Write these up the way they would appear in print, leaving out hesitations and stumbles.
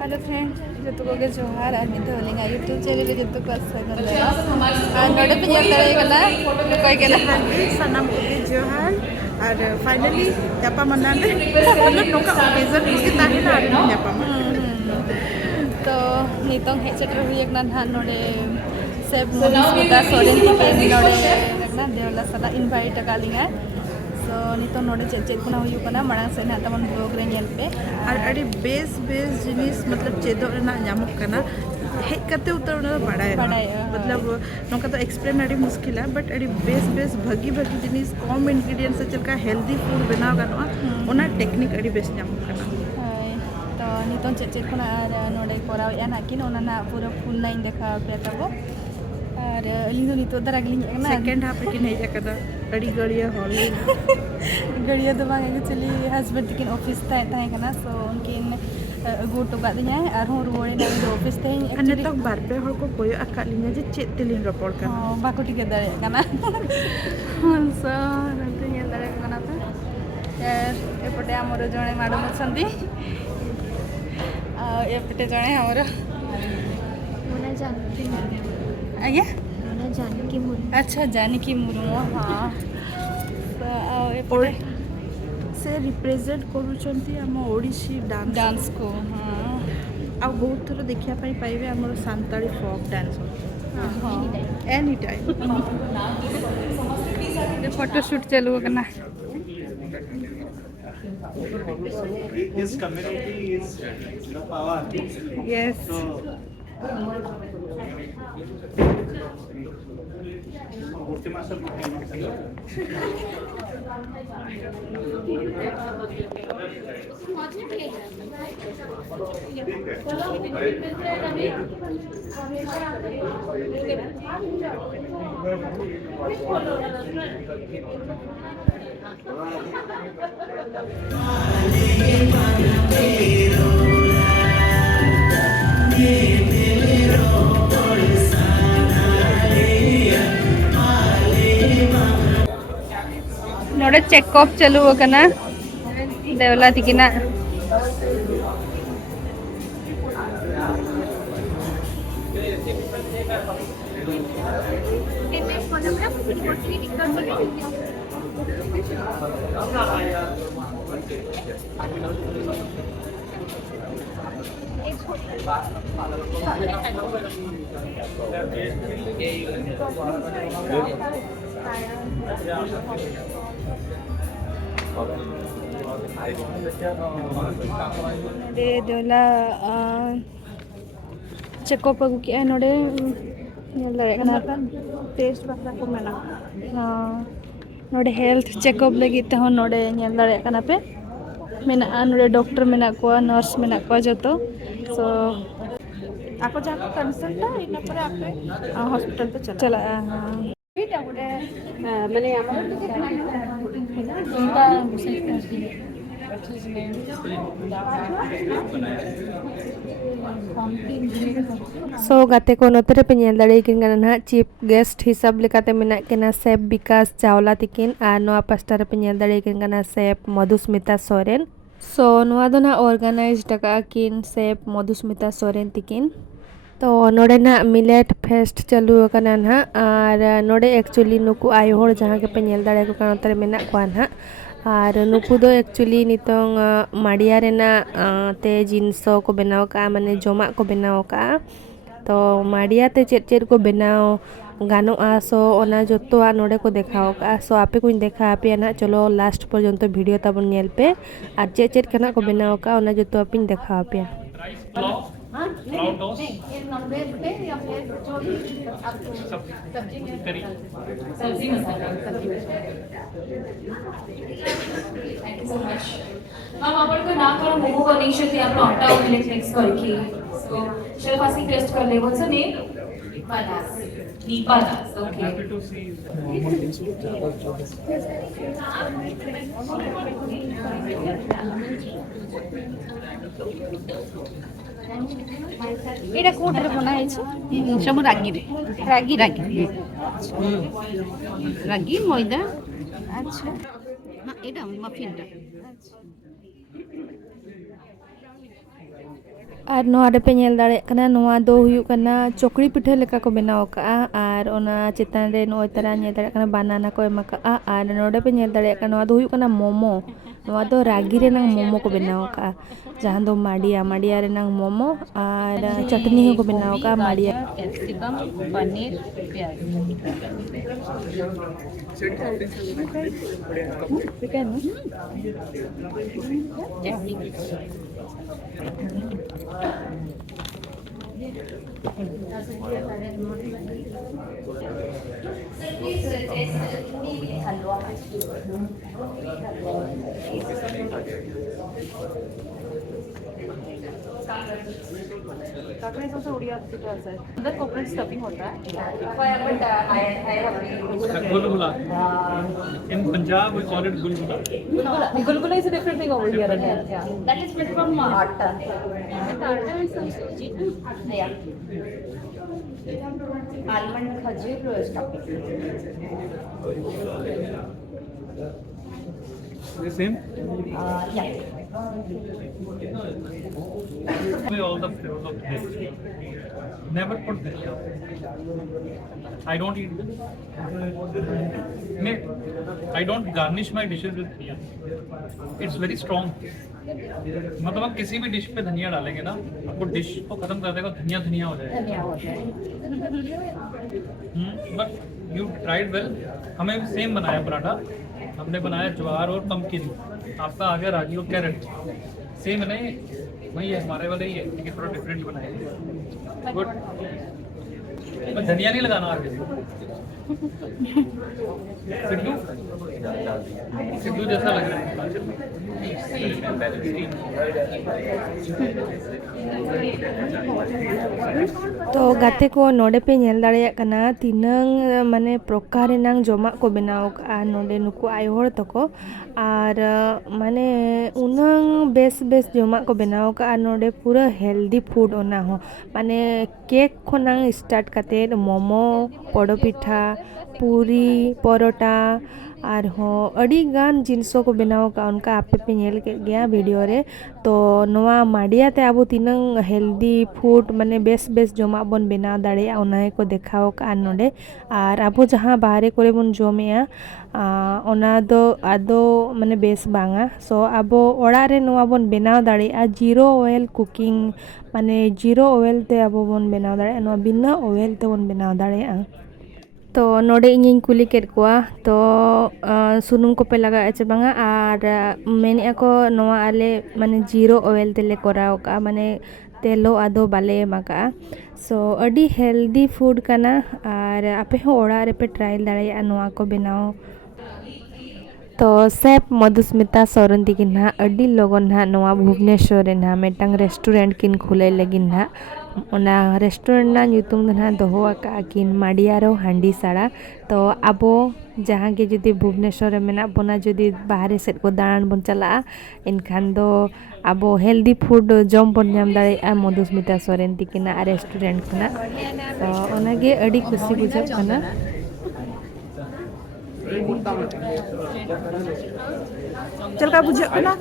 Hello friend जो को जोहार और मिथलिंग यूट्यूब चैनल जो को नोड़े पे सनम को जोहार और फाइनली यापामना मतलब नोका ओकेजन होगी ताहिना आरो यापामा तो नितों हेज सेटर हुईना ना नोड़े सेब मधुस्मिता सोरेन तकिन नोड़े ना देवला सला इनवाइट अकालिंगा सो नितों नोड़े चेद को हुईना मांग से ना तमन ब्लॉग रे नेल पे और अड़ी बेस जिनिस मतलब चेदो रेना ᱧᱟᱢᱚᱜ ᱠᱟᱱᱟ हेज करते उतर बड़ाय मतलब नौका तो एक्सप्लेन अड़ी मुश्किल है बट अड़ी बेस भागी जिनिस कम इंग्रेडिएंट्स से चलका हेल्दी फूड बनाव गानोआ ओना टेक्निक अड़ी बेस ᱧᱟᱢᱚᱜ कना तो नितों चेद को नोड़े कोराव या नाकिन ओना ना पूरा फुल लाइन देखा पे तबो और अलिंग नितो दरा गलिंग सेकंड हाफ की नहीं जाकदा अड़ी गड़िया हॉल गड़िया तो बांग एक्चुअली हस्बैंड तकिन ऑफिस ताहे कना सो उनकिन अगू टोका दिया और हूँ रुआड़ी ना ऑफिस ते नितो बार पे हर को कोई अका लिंगा जे चेद तेलिन रपड़ का बाको टिके दारे कना सो नते नेल दारे कना पे एपटे हमर जणे मैडम अछंती एपटे जणे हमर मोना जानकी आज्ञा मोना जानकी मुर्मू अच्छा जानकी मुर्मू हाँ एपटे से रिप्रेजेंट करूचंती हम ओडिसी डांस को हाँ आ बहुत थोड़ा देखिया पाई पाइबे हमर Santali folk dance any time photo shoot चलू करना This community is the power. yes नोड़े चेकअप चलू कना देवला तिकिना देवला चेकअप अगू किया नोड़े टेस्ट बासा को मेना नोड़े हेल्थ चेकअप लगी ते हन नोड़े नेल दाड़े कना पे मेना नोड़े डॉक्टर मेना को नर्स मेना को जतो सो आपको जाको कंसल्ट इन पर आपे हॉस्पिटल पे चला माने सो गाते को नोतरे पे नेल दाड़े किन गाना ना चीफ गेस्ट हिसाब लेकाते मेना केना सेफ विकास चावला तिकिन आ नोआ पास्टर पे नेल दाड़े किन गाना सेफ मधुस्मिता सोरेन सो नोआ दो ना ऑर्गेनाइज टका किन सेफ मधुस्मिता सोरेन तिकिन तो नोड़े ना मिलेट फेस्ट चलू कना ना और नोड़े एक्चुअली नुकु आयो होड़ जहाँ के पे नेल दाड़े को काना तरे मेना को ना और नुकु दो एक्चुअली नितोंग माड़िया रेना ते जिनसो को बनाव का माने जमा को बनाव का तो माड़िया ते चेद को बनाव गानोआ सो ओना जोतोआ नोड़े को देखाव का सो आपे को देखा पे ना चलो लास्ट पर्यंत वीडियो तबन नेल पे और चेद कना को बनाव का ओना जोतोआ पिन देखाव पे हम आपण को नाम करो मोमो बनेशे ते आपण आटा और मिलेट मिक्स करके सो शेफ आसी टेस्ट कर ले व्हाट्स नेम दीपादास ओके एटा कोठरे बना है सब रागी रे रागी रागी मैदा अच्छा हाँ एटा मफिन टा ᱟᱨ ᱱᱚᱣᱟ ᱨᱮᱯᱮ ᱧᱮᱞ ᱫᱟᱲᱮᱭᱟᱜ ᱠᱟᱱᱟ ᱱᱚᱣᱟ ᱫᱚ ᱦᱩᱭᱩᱜ ᱠᱟᱱᱟ ᱪᱚᱠᱲᱤ ᱯᱤᱴᱷᱟᱹ ᱞᱮᱠᱟ ᱠᱚ ᱵᱮᱱᱟᱣ ᱠᱟᱜᱼᱟ ᱟᱨ ᱚᱱᱟ ᱪᱮᱛᱟᱱ ᱨᱮ ᱱᱚᱜᱼᱚᱭ ᱛᱟᱨᱟ ᱧᱮᱞ ᱫᱟᱲᱮᱭᱟᱜ ᱠᱟᱱᱟ ᱵᱟᱱᱟᱱᱟ ᱠᱚ ᱮᱢ ᱠᱟᱜᱼᱟ ᱟᱨ ᱱᱚᱰᱮ ᱯᱮ ᱧᱮᱞ ᱫᱟᱲᱮᱭᱟᱜ ᱠᱟᱱᱟ ᱱᱚᱣᱟ ᱫᱚ ᱦᱩᱭᱩᱜ ᱠᱟᱱᱟ ᱢᱳᱢᱳ ᱱᱚᱣᱟ ᱫᱚ ᱨᱟᱜᱤ ᱨᱮᱱᱟᱝ ᱢᱳᱢᱳ ko ᱵᱮᱱᱟᱣ ᱠᱟᱜᱼᱟ ᱡᱟᱦᱟᱸ ᱫᱚ माडिया ᱨᱮᱱᱟᱝ ᱢᱳᱢᱳ ᱟᱨ ᱪᱟᱴᱱᱤ ᱦᱚᱸᱠᱚ ᱵᱮᱱᱟᱣ ᱠᱟᱜᱼᱟ माडिया कैप्सिकम पनीर प्याज अंदर कोकोनट स्टफिंग होता है Gulgula. In Punjab, we call it gulgula. गुलगुला is a different thing over here again. Yeah. That is made from atta. Yeah. Almond khajur stuffing. The same? Yeah. All the flavors of this. Never put this. I don't eat this. I don't garnish my dishes with dhania. It's very strong. मतलब आप किसी भी dish पे धनिया डालेंगे ना आपको dish को खत्म कर देगा धनिया धनिया हो जाएगा बट यू ट्राइड वेल हमें सेम बनाया पराठा हमने बनाया ज्वार और पम्पकिन आपका आ गया रागी और कैरेट सेम नहीं वही है हमारे वाले ही है लेकिन थोड़ा डिफरेंट बनाया गुड पर धनिया नहीं लगाना आगे सिद्धू सिद्धू जैसा लग रहा है तो गाते को नोडे पे नेल दाड़ेयाग कना तिनंग माने प्रकार रेनांग जमाक को बनाव का नोडे नुकु आय होड़ तको आर माने उनांग बेस बेस जमाक को बनाव का नोडे पूरा हेल्दी फूड ओना हो माने केक खोनांग स्टार्ट काते मोमो पोड़ो पिठा पूरी परोटा और हों अड़ी गान जिनसों को बनाव का उनका आपे पे नेल के गया वीडियो रे तो नवा माडिया ते आबो तिनंग हेल्दी फूड माने बेस बेस जमा बन बनाव दाड़ेया उनाहे को देखाव का नोडे और आबो जहाँ बाहरे कोरे बन जमेया ओना दो आदो माने बेस बांगा सो आबो ओड़ा रे नवा बन बनाव दाड़ेया जीरो ऑयल कुकिंग माने जीरो ऑयल ते आबो बन बनाव दाड़ेया नवा बिना ऑयल ते बन बनाव दाड़ेया तो नोडे इᱧ कुली केट कोआ तो सुनुम को पे लगा चे बांगा और मेने को नवा आले माने जीरो ऑयल तेले कोराव का माने तेलो आदो बाले मका सो अडी हेल्दी फूड कना और आपे हो ओड़ा रे पे ट्रायल दाड़ेया नवा को बनाओ तो सेफ मधुस्मिता सोरेन तिकिन हा अडी लोगन हा नवा भुवनेश्वर रे ना मेटांग रेस्टोरेंट किन खुले लगिन हा ओना रेस्टोरेंट ना ᱧᱩᱛᱩᱢ ᱫᱚ ᱱᱟᱦᱟᱜ ᱫᱚᱦᱚ ᱟᱠᱟᱜᱼᱟ ᱠᱤᱱ माडियारो हांडी साड़ा तो आबो जहाँ के जुदी भुवनेश्वर रे मेना बोना जुदी बाहरे सेट को दाड़ान बन चला इनखान दो आबो हेल्दी फूड जम बन नाम दाड़ेया मधुस्मिता सोरेन तिकिना रेस्टोरेंट खना तो ओनागे अडी खुशी बुझाग कना चल का बुझे ना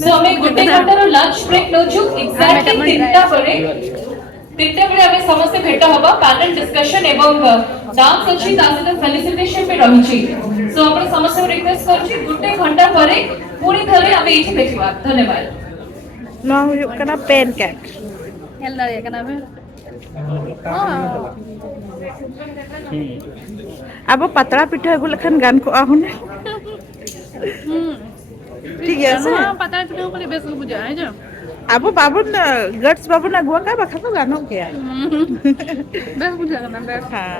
सो हमें गुड डे घंटार लंच ब्रेक नोचु एक्जेक्टली 3टा परे हमें समस्त भेट हबा पैनल डिस्कशन एवं डांस अछि तासे फेलिसिटेशन पे रहुछि सो आपण समस्त रिक्वेस्ट करछि गुड डे घंटा परे पूरी थरे हमें एठी देखिबा धन्यवाद ना हुयो कना पेन केक हेल दाड़े कना बे अब पतला पिठा एगो लखन गान को आहुने ठीक है से हां पता है तो कोले बेस को बुझा है जो अब बाबू गट्स बाबू ना गुआ का बखा तो गानो के बेस बुझा ना बेस हां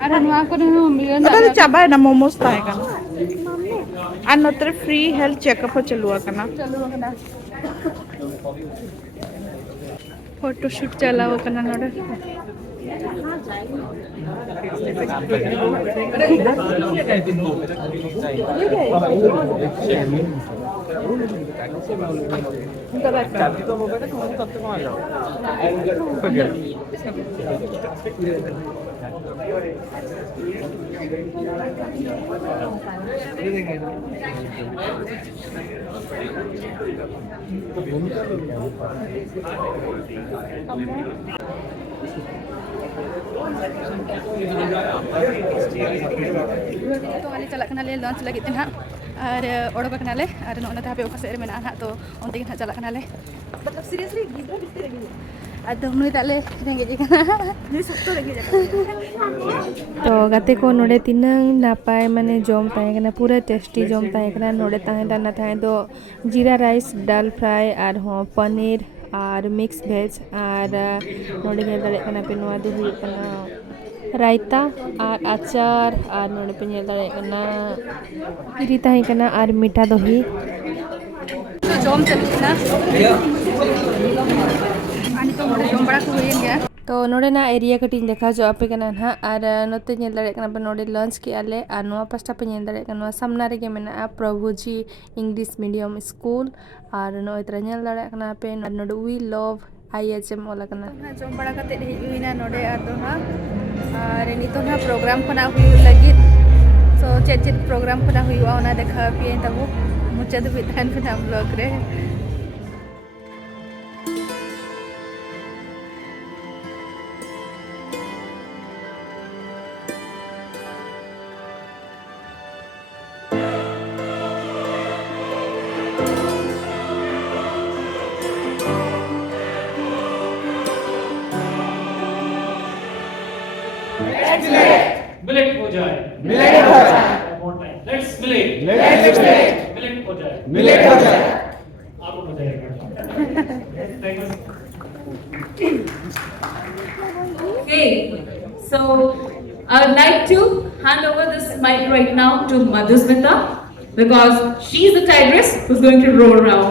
अरे नवा को हम मिलियन अरे चाबा है ना मोमोस ताए का और नत्र फ्री हेल्थ चेकअप चलुआ कना फोटो शूट चलाओ कना नोडे तो वाले चला कना ले लंच लगी ना और ओडोक कना ले और नोना था पे ओका सेर में ना तो ओंते ना चला कना ले मतलब सीरियसली गिद्रा बिस्ते रही अदम नुई ताले रेंगे जी कना नुई सख्तो रेंगे जा तो गाते को नोड़े तिनांग नापाय माने जम ताहे कना पूरा टेस्टी जम ताहे कना नोड़े ताहे दाना ताहे दो जीरा राइस दाल फ्राई और हो पनीर और मिक्स वेज और नोड़े ñel dare kana pe noa do hui kana रायता और आचार और नोड़े पे ñel dare kana iri tahe kana और मीठा दही तो जम चली ना आनी तो मोरे जम बड़ा को हुई गया तो नोड़े ना एरिया कटिंग देखा जो आपे कना ना और नोते ñel dare kana नोड़े लंच के आले और नोआ पास्टा पे ñel dare kana सामना रे मेना प्रभुजी इंग्लिश मीडियम स्कूल और नो इतरा ñel dare kana पे नोड़े वी लव IHM वाला कना जम बड़ा कते हिना नोडे आदो हा और नितो ना प्रोग्राम खना हुई लगी सो चेत प्रोग्राम खना हुई ओना देखा पे तबो मुचाद बितान पे नाम ब्लॉग रे मिलेट हो जाए मिलेट हो जाए लेट्स मिलेट मिलेट हो जाए आपको बताइएगा thank you Okay, so I would like to hand over this mic right now to Madhusmita because she's the tigress who's going to roll around.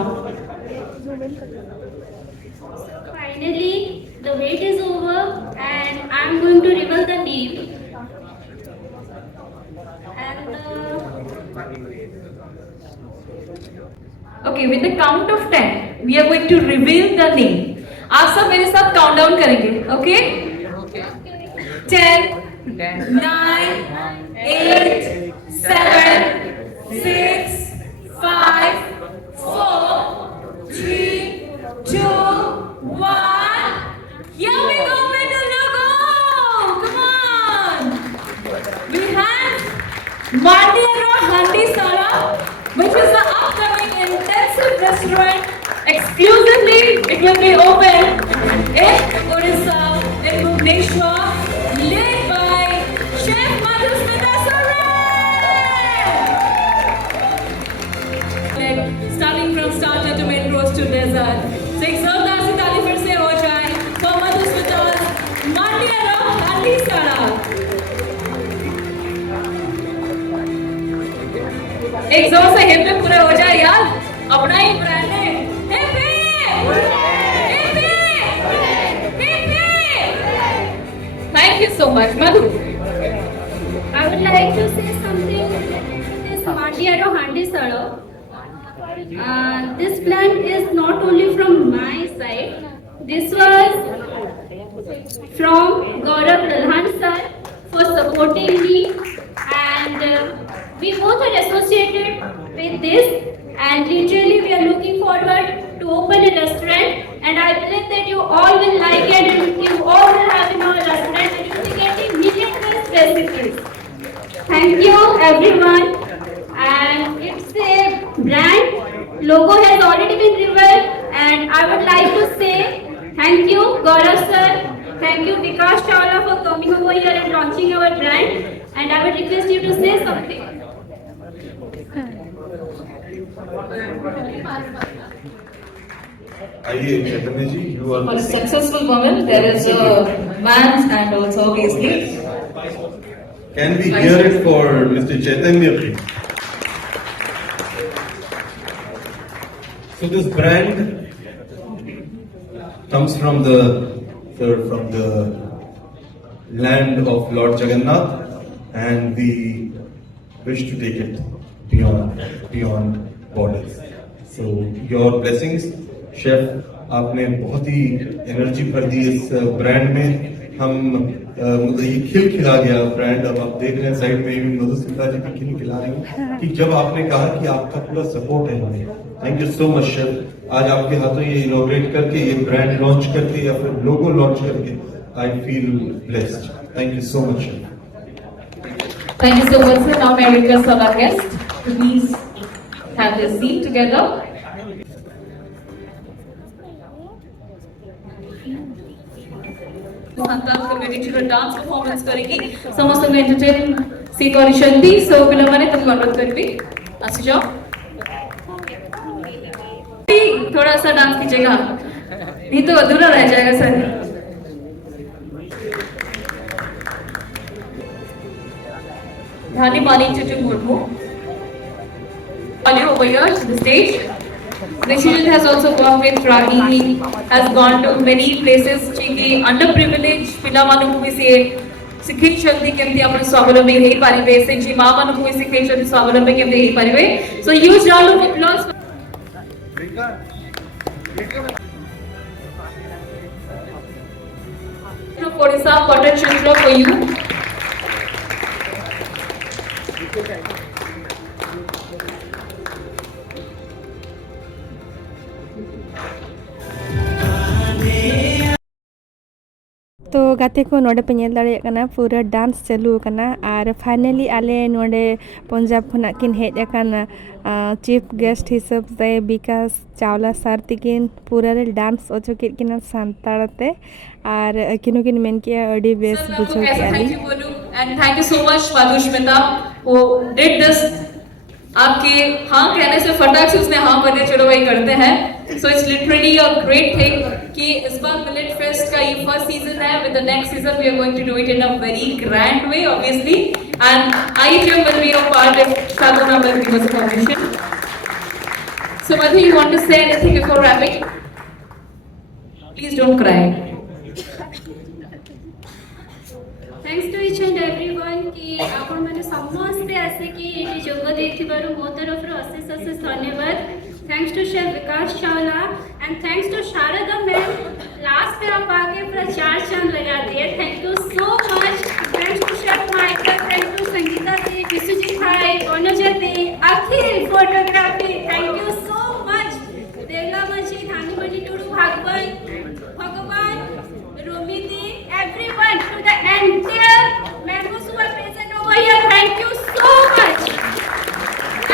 Finally, the wait is over and I'm going to reveal the name. And Okay, with the count of 10, we are going to reveal the name. आप सब मेरे साथ count down करेंगे, okay? 10, 9, 8, 7, 6, 5, 4, 3, 2, 1. Here we go with the logo. Come on. We have Mandiyara Handisara, which is the upcoming intensive restaurant. Exclusively, it will be open in Orissa, in Bhubaneswar, led by Chef Madhusmita Soren. Starting from starter to main course to dessert. So एक जोरदार सी ताली फिर से हो जाए for Madhusmita's Mandiyara Handisara. एक जोर से हिप पे पूरा हो जाए यार, अपना ही ब्रांड है। Thank you so much, Madhu. I would like to say something. This Mandiyara Handisara. This plant is not only from my side. This was from Gaurav Pradhan sir for supporting me, and we both are associated with this. And literally, we are looking forward to open a restaurant. And I believe that you all will like it, and you all will have in our restaurant, and you will be getting million-plus recipes. Thank you, everyone. And it's a brand logo has already been revealed, and I would like to say thank you, Gaurav sir. Thank you, Vikas Chawla, for coming over here and launching our brand. And I would request you to say something. आइए Chaitanya ji, you are For a successful woman, there is a man's and also obviously. Can we hear it for Mr. Chaitanya, please? So this brand comes from the land of Lord Jagannath, and we wish to take it beyond borders. So your blessings chef आपने बहुत ही energy भर दी इस brand में। हम मतलब ये खिला गया ब्रांड। अब आप देख रहे हैं साइड में मधुस्मिता जी भी खिला रही हैं कि जब आपने कहा कि आपका पूरा सपोर्ट है हमें। Thank you so much chef. आज आपके हाथों ये इनोग्रेट करके, ये ब्रांड लॉन्च करके या फिर लोगो लॉन्च करके I feel blessed. Thank you so much chef. Thank you so much, sir. Now may I request all our guests to please have their seat together. संताप कम्युनिटीर डांस परफॉर्मेंस करेगी समस्त entertain सी करछंती सो पिला माने तुम अनुरोध करबी आसी जाओ थोड़ा सा डांस कीजिएगा नहीं तो अधूरा रह जाएगा sir. Dhani Mani Chitu Murmu. Earlier over here to the stage. Rishijit has also worked with Ragi. He has gone to many places. Chiki underprivileged pila manu ko se sikhi chandi kemti apne swabalambi hei paribe. Sinchi ma manu ko sikhi chandi swabalambi kemti hei paribe. So huge round of applause. Odisha cotton chitra for you. तो गाते को नोडे पे nail दाड़े कना पूरा dance चालू कना और finally आले नोडे पंजाब खना किन हेज अकाना चीफ गेस्ट हिसाब से विकास चावला सर तिकिन पूरा रे डांस ओचो के किना सांताड़ते और किनो किन मेन किया अडी बेस बुझो के आली and thank you so much Madhusmita वो डिड दिस आपके हाँ कहने से फटाक से उसने हाँ करने चलो वही करते हैं। So it's literally a great thing कि इस बार मिलेट फेस्ट का ये फर्स्ट सीजन है। With the next season we are going to do it in a very grand way obviously and I team will be a part if Shaguna will give us permission. So Madhu, you want to say anything before wrapping? Please don't cry. Thanks to each and everyone कि आपण माने समस्ते आसे कि eighty जोग देथिबारु मो तरफ अशेष अशेष धन्यवाद। Thanks to chef Vikas Chawla and thanks to Sharda ma'am. Last पे आप आके पूरा 4 चांद लगा दिए। Thank you so much. Thanks to chef Michael, thank to Sangeeta di, Vishwajeet bhai, Anuja di, Akhil photography, thank you so much. देवला मची, धानी मनी टुडू, भागवन, भगवान, रोमी दी, everyone, to the entire members who are present over here, thank you so much.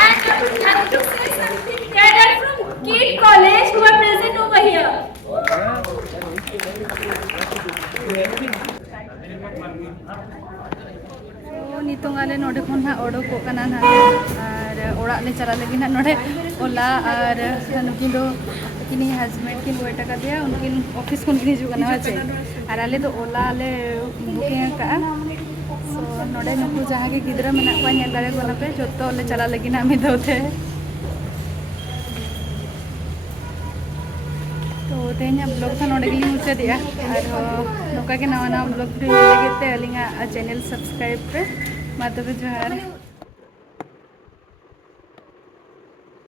And I would like to say something. There are from Kid College who are present over here. नितों आले नोडे खन हा ओडोको कना ना और ओड़ा ले चला लगी ना नोडे ओला और नुकिन दो किनी हस्बैंड किन वेट का दिया उनकिन ऑफिस कोन किनी जुगना होचे और आले तो ओला आले बुकिंग का सो नोडे नुकु जहां के गिदरा मेना को नेल दारे कोना पे जोतो ले चला लगी ना मिदोते तो तेना ब्लॉग था नोडे गिली मुचे दिया और नोका के नवा नवा ब्लॉग भिडियो लगे ते अलिंगा चैनल सब्सक्राइब पे माधव जोहार।